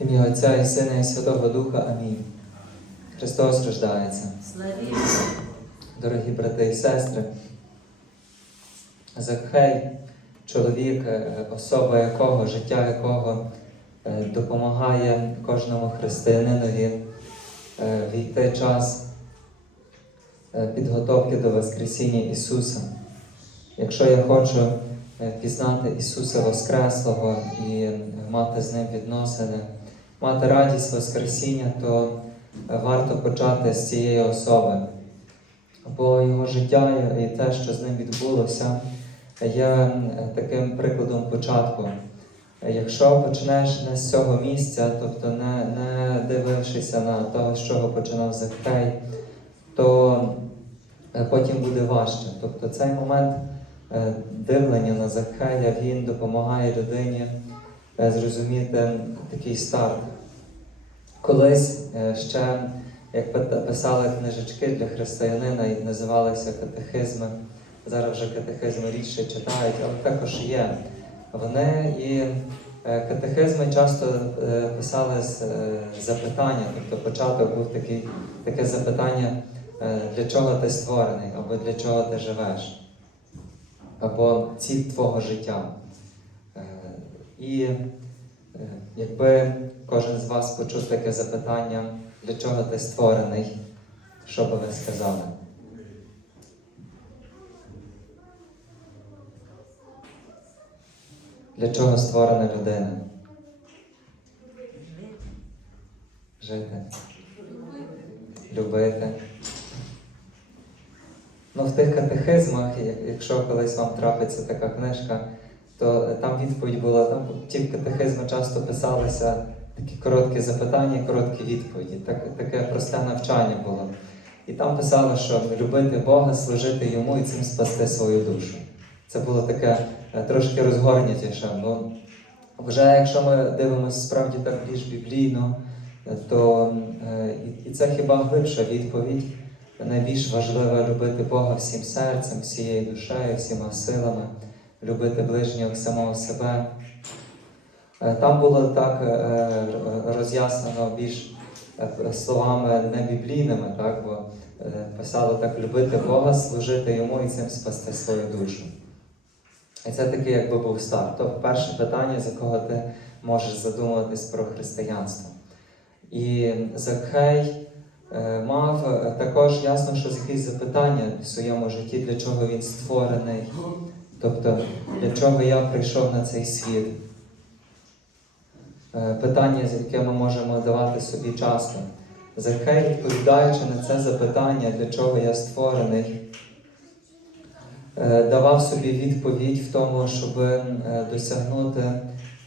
Ім'я Отця і Сина і Святого Духа. Амінь. Христос рождається. Славі Дорогі брати і сестри, Закхей, чоловік, е, особа якого, життя якого е, допомагає кожному християнинові е, війти час підготовки до Воскресіння Ісуса. Якщо я хочу пізнати Ісуса Воскреслого і мати з Ним відносини, мати радість Воскресіння, то е, варто почати з цієї особи бо його життя і те, що з ним відбулося, є е, таким прикладом початку. Якщо почнеш не з цього місця, тобто не, не дивившися на того, з чого починав Закхей, то е, потім буде важче. Тобто цей момент дивлення на Закхея, він допомагає людині зрозуміти такий старт. Колись е, ще як писали книжечки для християнина і називалися катехизми. Зараз вже катехизми рідше читають, але також є. Вони і е, катехизми часто е, писали з е, запитання, тобто початок був такий, таке запитання, е, для чого ти створений, або для чого ти живеш, або ціль твого життя. І е, якби кожен з вас почув таке запитання, для чого ти створений, що би ви сказали? Для чого створена людина? Жити. Любити. Ну, в тих катехизмах, якщо колись вам трапиться така книжка, то там відповідь була, там ті катехизми часто писалися такі короткі запитання, короткі відповіді. Так, таке просте навчання було. І там писало, що любити Бога, служити йому і цим спасти свою душу. Це було таке е, трошки розгорнятіше. Бо вже якщо ми дивимося справді так більш біблійно, е, то е, і це хіба глибша відповідь. Найбільш важливо любити Бога всім серцем, всією душею, всіма силами, любити ближнього самого себе. Е, Там було так е, е, роз'яснено більш словами не біблійними, так, бо писало так любити Бога, служити йому і цим спасти свою душу. І це такий якби був старт. Тобто перше питання, з якого ти можеш задумуватись про християнство. І Закхей мав також ясно, що якісь запитання в своєму житті, для чого він створений, тобто для чого я прийшов на цей світ. Е, Питання, з яке ми можемо давати собі часто. Закхей, відповідаючи на це запитання, для чого я створений, е, давав собі відповідь в тому, щоб е, досягнути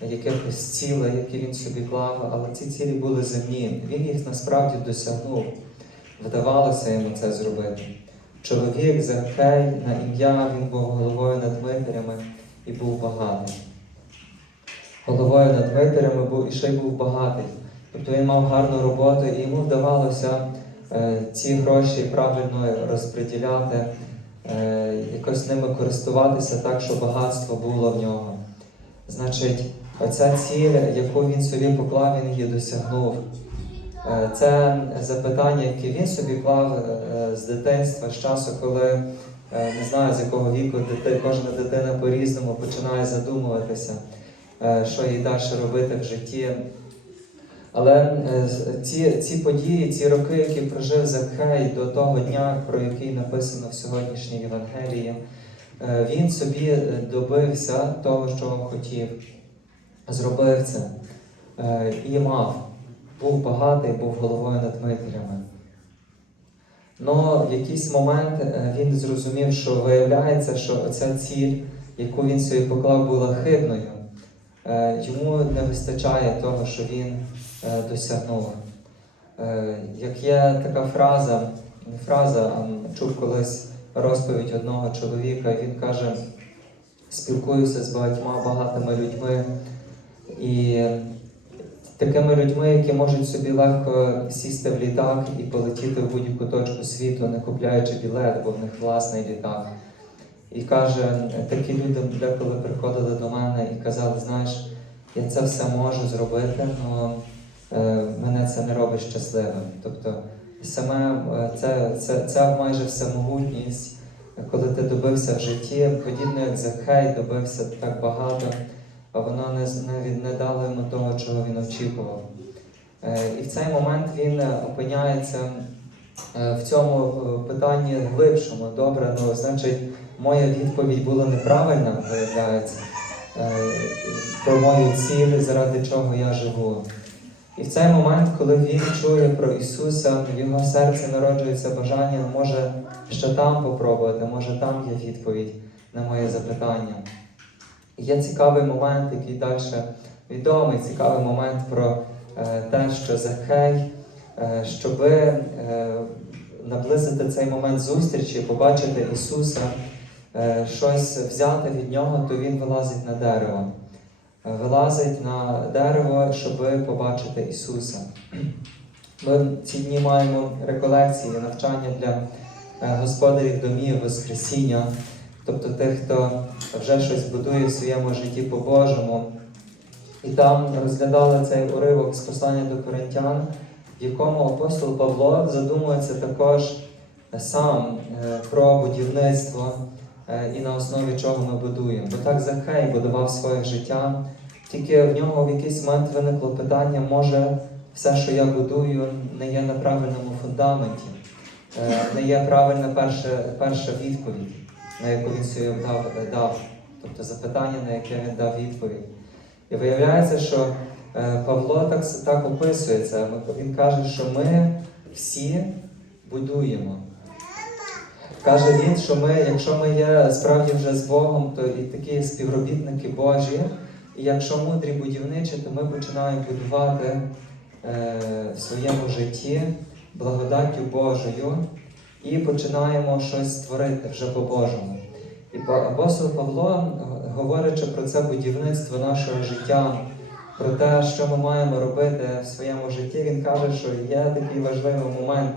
якихось цілей, які він собі клав, але ці цілі були земні. Він їх насправді досягнув. Вдавалося йому це зробити. Чоловік Закхей на ім'я, він був головою над митарями і був багатий. Головою над митарями був і ще й був багатий. Тобто він мав гарну роботу, і йому вдавалося е, ці гроші правильно розподіляти, е, якось ними користуватися так, щоб багатство було в нього. Значить, оця ціль, яку він собі поклав, він її досягнув. Е, Це запитання, яке він собі клав е, з дитинства, з часу, коли е, не знаю з якого віку дити, кожна дитина по-різному починає задумуватися, е, що їй далі робити в житті. Але е, ці, ці події, ці роки, які прожив Закхей до того дня, про який написано в сьогоднішній Євангелії, е, він собі е, добився того, що хотів, зробив це е, і мав. Був багатий, був головою над митарями. Но в якийсь момент е, він зрозумів, що виявляється, що ця ціль, яку він собі поклав, була хибною. Е, Йому не вистачає того, що він е, досягнув. Як є така фраза, не фраза, а чув колись розповідь одного чоловіка, він каже: спілкуюся з багатьма багатими людьми і такими людьми, які можуть собі легко сісти в літак і полетіти в будь-яку точку світу, не купляючи білет, бо в них власний літак. І каже, такі люди деколи приходили до мене і казали, знаєш, я це все можу зробити, але мене це не робить щасливим. Тобто саме е, це, це, майже всемогутність, коли ти добився в житті, подібно як Закхей добився так багато, а воно не, не, дало йому того, чого він очікував. Е, І в цей момент він опиняється е, в цьому е, питанні глибшому. Добре, ну значить, моя відповідь була неправильна, виявляється, про мою ціль, заради чого я живу. І в цей момент, коли він чує про Ісуса, в його серці народжується бажання, може ще там попробувати, може там є відповідь на моє запитання. Є цікавий момент, який далі відомий, цікавий момент про е, те, що Захей, е, щоби е, наблизити цей момент зустрічі, побачити Ісуса, щось взяти від нього, то він вилазить на дерево. Вилазить на дерево, щоб побачити Ісуса. Ми ці дні маємо реколекції, навчання для господарів домів, Воскресіння, тобто тих, хто вже щось будує в своєму житті по-божому. І там розглядали цей уривок з послання до коринтян, в якому апостол Павло задумується також сам е, про будівництво е, і на основі чого ми будуємо. Бо так Захей будував своє життя, тільки в нього в якийсь момент виникло питання, може все, що я будую, не є на правильному фундаменті, е, не є правильна перша, перша відповідь, на яку він собі дав, дав, тобто запитання, на яке він дав відповідь. І виявляється, що е, Павло так, так описує це. Ми- Він каже, що ми всі будуємо. Каже він, що ми, якщо ми є справді вже з Богом, то і такі співробітники Божі, і якщо мудрі будівничі, то ми починаємо будувати е, в своєму житті благодаттю Божою і починаємо щось створити вже по-божому. І апостол Павло, говорячи про це будівництво нашого життя, про те, що ми маємо робити в своєму житті, він каже, що є такий важливий момент.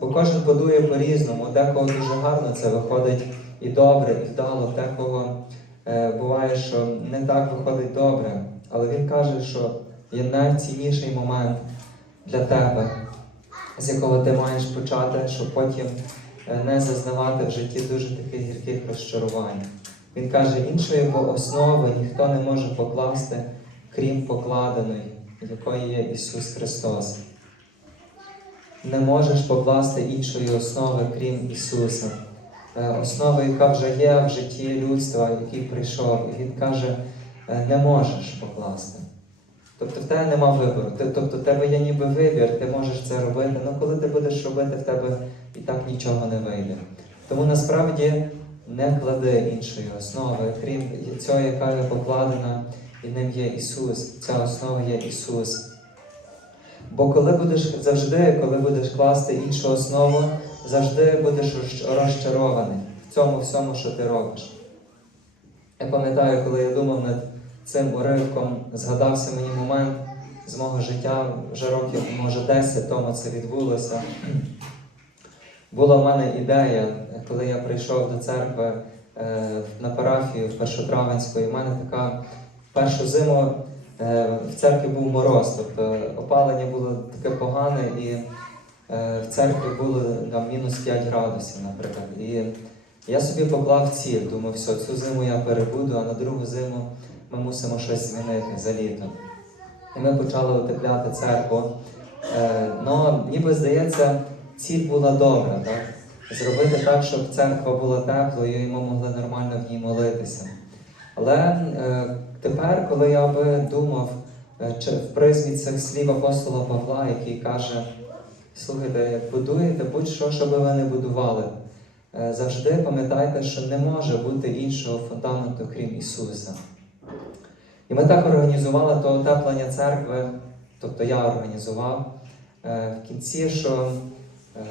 Бо кожен будує по-різному, декого дуже гарно це виходить і добре, і вдало, декого е, буває, що не так виходить добре. Але він каже, що є найцінніший момент для тебе, з якого ти маєш почати, щоб потім е, не зазнавати в житті дуже таких гірких розчарувань. Він каже, іншої бо основи ніхто не може покласти, крім покладеної, якою є Ісус Христос. Не можеш покласти іншої основи, крім Ісуса. Е, Основи, яка вже є в житті людства, який прийшов. І Він каже, е, не можеш покласти. Тобто в тебе нема вибору. Тобто в тебе є ніби вибір, ти можеш це робити, але коли ти будеш робити, в тебе і так нічого не вийде. Тому насправді не клади іншої основи, крім цієї, яка є покладена, і ним є Ісус. Ця основа є Ісус. Бо коли будеш завжди, коли будеш класти іншу основу, завжди будеш розчарований в цьому всьому, що ти робиш. Я пам'ятаю, коли я думав над цим уривком, згадався мені момент з мого життя, вже років, може, 10 тому це відбулося. Була в мене ідея, коли я прийшов до церкви е, на парафію в Першотравенську, і в мене така першу зиму е, в церкві був мороз, тобто опалення було таке погане, і е, в церкві було там, мінус 5 градусів, наприклад. І я собі поклав ціль, думав, все, цю зиму я перебуду, а на другу зиму ми мусимо щось змінити за літо. І ми почали утепляти церкву. Ну, ніби здається, ціль була добра, так? Зробити так, щоб церква була теплою і ми могли нормально в ній молитися. Але е, тепер, коли я би думав е, в призмі цих слів апостола Павла, який каже: слухайте, будуєте будь-що, що би ви не будували, завжди пам'ятайте, що не може бути іншого фундаменту, крім Ісуса. І ми так організували то утеплення церкви, тобто я організував е, в кінці, що е,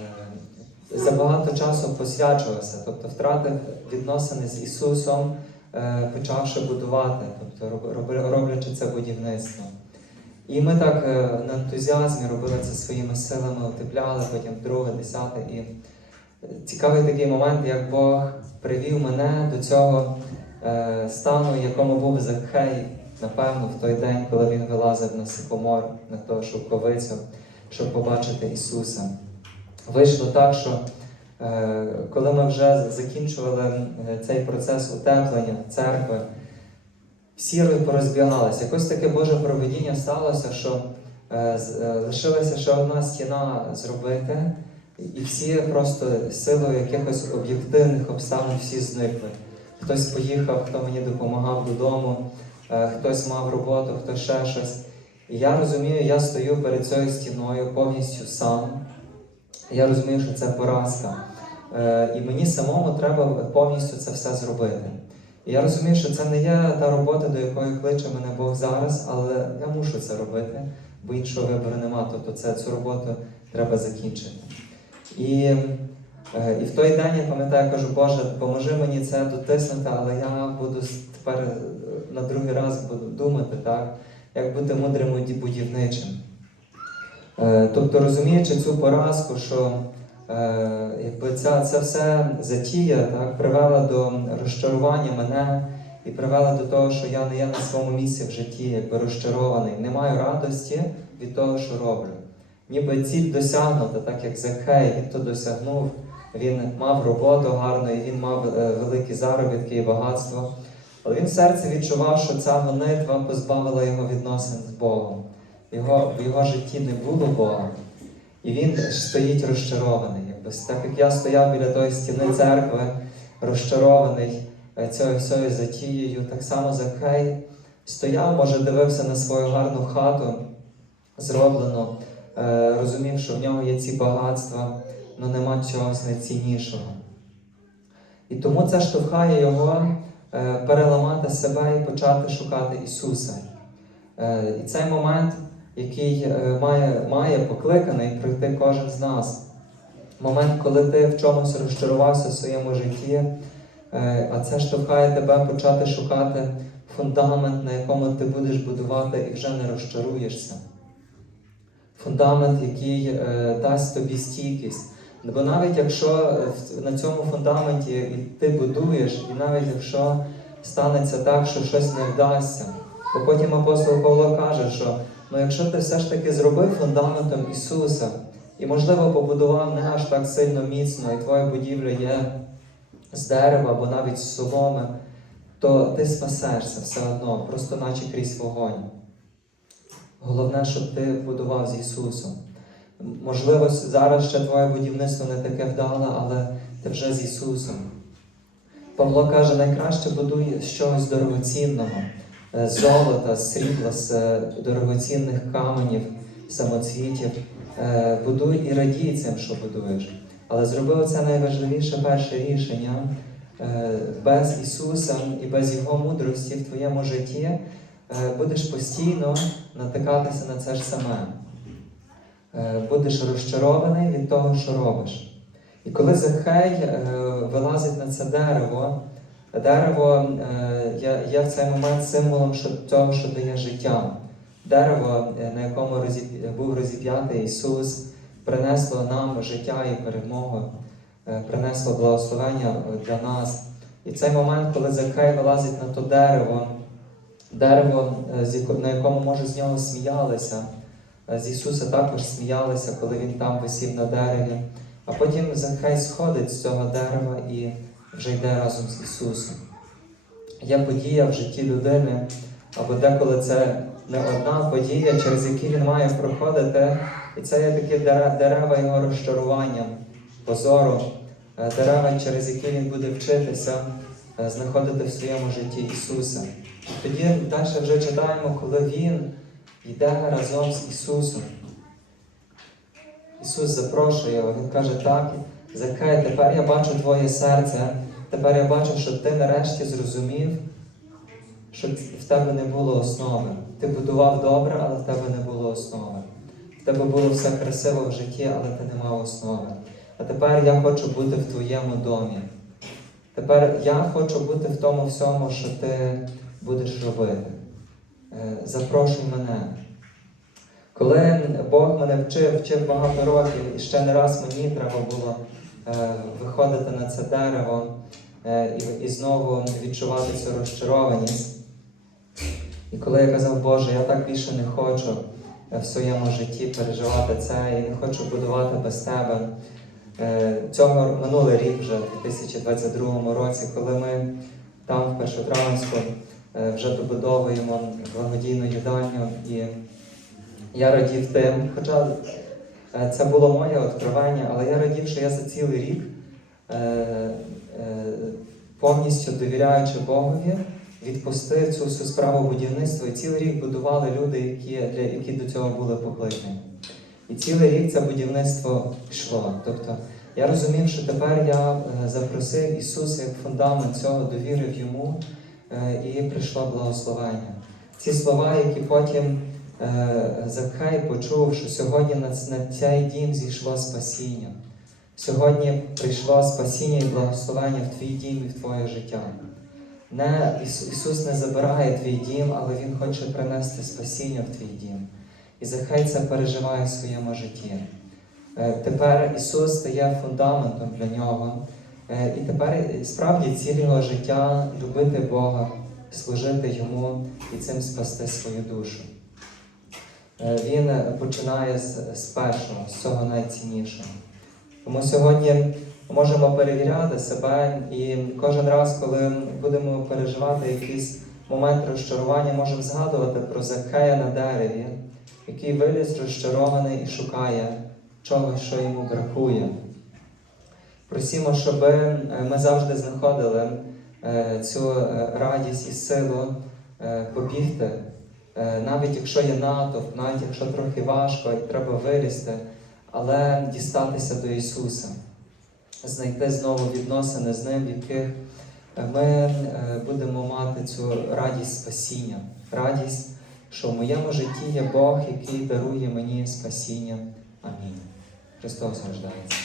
забагато часу посвячувався, тобто втратив відносини з Ісусом, е, почавши будувати, тобто роб- роб- роблячи це будівництво. І ми так на ентузіазмі робили це своїми силами, утепляли, потім друге, десяте. І цікавий такий момент, як Бог привів мене до цього стану, в якому був Закхей напевно, в той день, коли він вилазив на сипомор, на ту шовковицю, щоб побачити Ісуса. Вийшло так, що е, коли ми вже закінчували е, цей процес утеплення церкви, всі порозбігалися. Якось таке Боже проведіння сталося, що е, е, лишилася ще одна стіна зробити, і всі просто силою якихось об'єктивних обставин всі зникли. Хтось поїхав, хто мені допомагав додому, е, хтось мав роботу, хтось ще щось. І я розумію, я стою перед цією стіною повністю сам. Я розумію, що це поразка. Е, І мені самому треба повністю це все зробити. І я розумію, що це не є та робота, до якої кличе мене Бог зараз, але я мушу це робити, бо іншого вибору нема. Тобто це, цю роботу треба закінчити. І, і в той день я пам'ятаю, кажу, Боже, допоможи мені це дотиснути, але я буду тепер е, на другий раз буду думати, так, як бути мудрим буді- будівничим. Е, Тобто, розуміючи цю поразку, що е, якби ця, ця все затія так, привела до розчарування мене і привела до того, що я не є на своєму місці в житті, якби розчарований, не маю радості від того, що роблю. Ніби ціль досягнута, так як Закхей, він то досягнув, він мав роботу гарну, і він мав е, великі заробітки і багатство. Але він в серці відчував, що ця гонитва позбавила його відносин з Богом. Його, в його житті не було Бога. І він стоїть розчарований. Якби, так як я стояв біля тої стіни церкви, розчарований е, цією всією затією, так само Закхей стояв, може, дивився на свою гарну хату, зроблену, е, розумів, що в нього є ці багатства, але нема чогось найціннішого. І тому це штовхає його е, переламати себе і почати шукати Ісуса. Е, І цей момент, який е, має, має покликаний пройти кожен з нас. Момент, коли ти в чомусь розчарувався в своєму житті, а це штовхає тебе почати шукати фундамент, на якому ти будеш будувати і вже не розчаруєшся. Фундамент, який дасть тобі стійкість. Бо навіть якщо е, на цьому фундаменті ти будуєш, і навіть якщо станеться так, що щось не вдасться, бо потім апостол Павло каже, що ну, якщо ти все ж таки зробив фундаментом Ісуса, і, можливо, побудував не аж так сильно міцно, і твоя будівля є з дерева або навіть з соломи, то ти спасешся все одно, просто наче крізь вогонь. Головне, щоб ти будував з Ісусом. Можливо, зараз ще твоє будівництво не таке вдале, але ти вже з Ісусом. Павло каже, найкраще будуй з чогось дорогоцінного, е, золота, срібла, з е, дорогоцінних каменів, самоцвітів. Е, Будуй і радій цим, що будуєш. Але зроби це найважливіше перше рішення. Без Ісуса і без Його мудрості в твоєму житті будеш постійно натикатися на це ж саме. Е, Будеш розчарований від того, що робиш. І коли Захей е, вилазить на це дерево, дерево е, є, є в цей момент символом того, що дає життя. Дерево, е, на якому був розіп'ятий Ісус, принесло нам життя і перемогу, е, принесло благословення е, для нас. І цей момент, коли Захей вилазить на то дерево, дерево, е, на якому, може, з нього сміялися, е, з Ісуса також сміялися, коли Він там висів на дереві. А потім Захей сходить з цього дерева і вже йде разом з Ісусом. Є подія в житті людини, або деколи це не одна подія, через які він має проходити, і це є такі дерева його розчарування, позору, е, дерева, через які він буде вчитися е, знаходити в своєму житті Ісуса. Тоді далі вже читаємо, коли Він йде разом з Ісусом. Ісус запрошує його, Він каже, так, Закей, тепер я бачу твоє серце, тепер я бачу, що ти нарешті зрозумів, що в тебе не було основи. Ти будував добре, але в тебе не було основи. В тебе було все красиво в житті, але ти не мав основи. А тепер я хочу бути в твоєму домі. Тепер я хочу бути в тому всьому, що ти будеш робити. Е, Запрошуй мене. Коли Бог мене вчив, вчив багато років, і ще не раз мені треба було е, виходити на це дерево е, і, знову відчувати цю розчарованість. І коли я казав, Боже, я так більше не хочу в своєму житті переживати це і не хочу будувати без тебе. Цього минулий рік вже, в 2022 році, коли ми там в Першотравенську вже добудовуємо благодійну їдальню. І я радів тим, хоча е, це було моє откровення, але я радів, що я за цілий рік, е, е, повністю довіряючи Богові, відпустив цю всю справу будівництва. І цілий рік будували люди, які, які до цього були покликані. І цілий рік це будівництво йшло. Тобто я розумів, що тепер я е, запросив Ісуса як фундамент цього, довірив йому, е, і прийшло благословення. Ці слова, які потім е, Закхай почув, що сьогодні на, цей дім зійшло спасіння. Сьогодні прийшло спасіння і благословення в твій дім і в твоє життя. Не, Ісу- Ісус не забирає твій дім, але Він хоче принести спасіння в твій дім. І Захай це переживає в своєму житті. Е, Тепер Ісус стає фундаментом для нього. Е, І тепер е, справді ціль життя любити Бога, служити Йому і цим спасти свою душу. Е, Він починає з, першого, з цього найціннішого. Тому сьогодні можемо перевіряти себе і кожен раз, коли будемо переживати якийсь момент розчарування, можемо згадувати про Закхея на дереві, який виліз розчарований і шукає чогось, що йому бракує. Просімо, щоб е, ми завжди знаходили е, цю е, радість і силу побігти, навіть якщо є натовп, навіть якщо трохи важко і треба вилізти, але дістатися до Ісуса, знайти знову відносини з Ним, в яких ми будемо мати цю радість спасіння, радість, що в моєму житті є Бог, який дарує мені спасіння. Амінь. Христос рождається.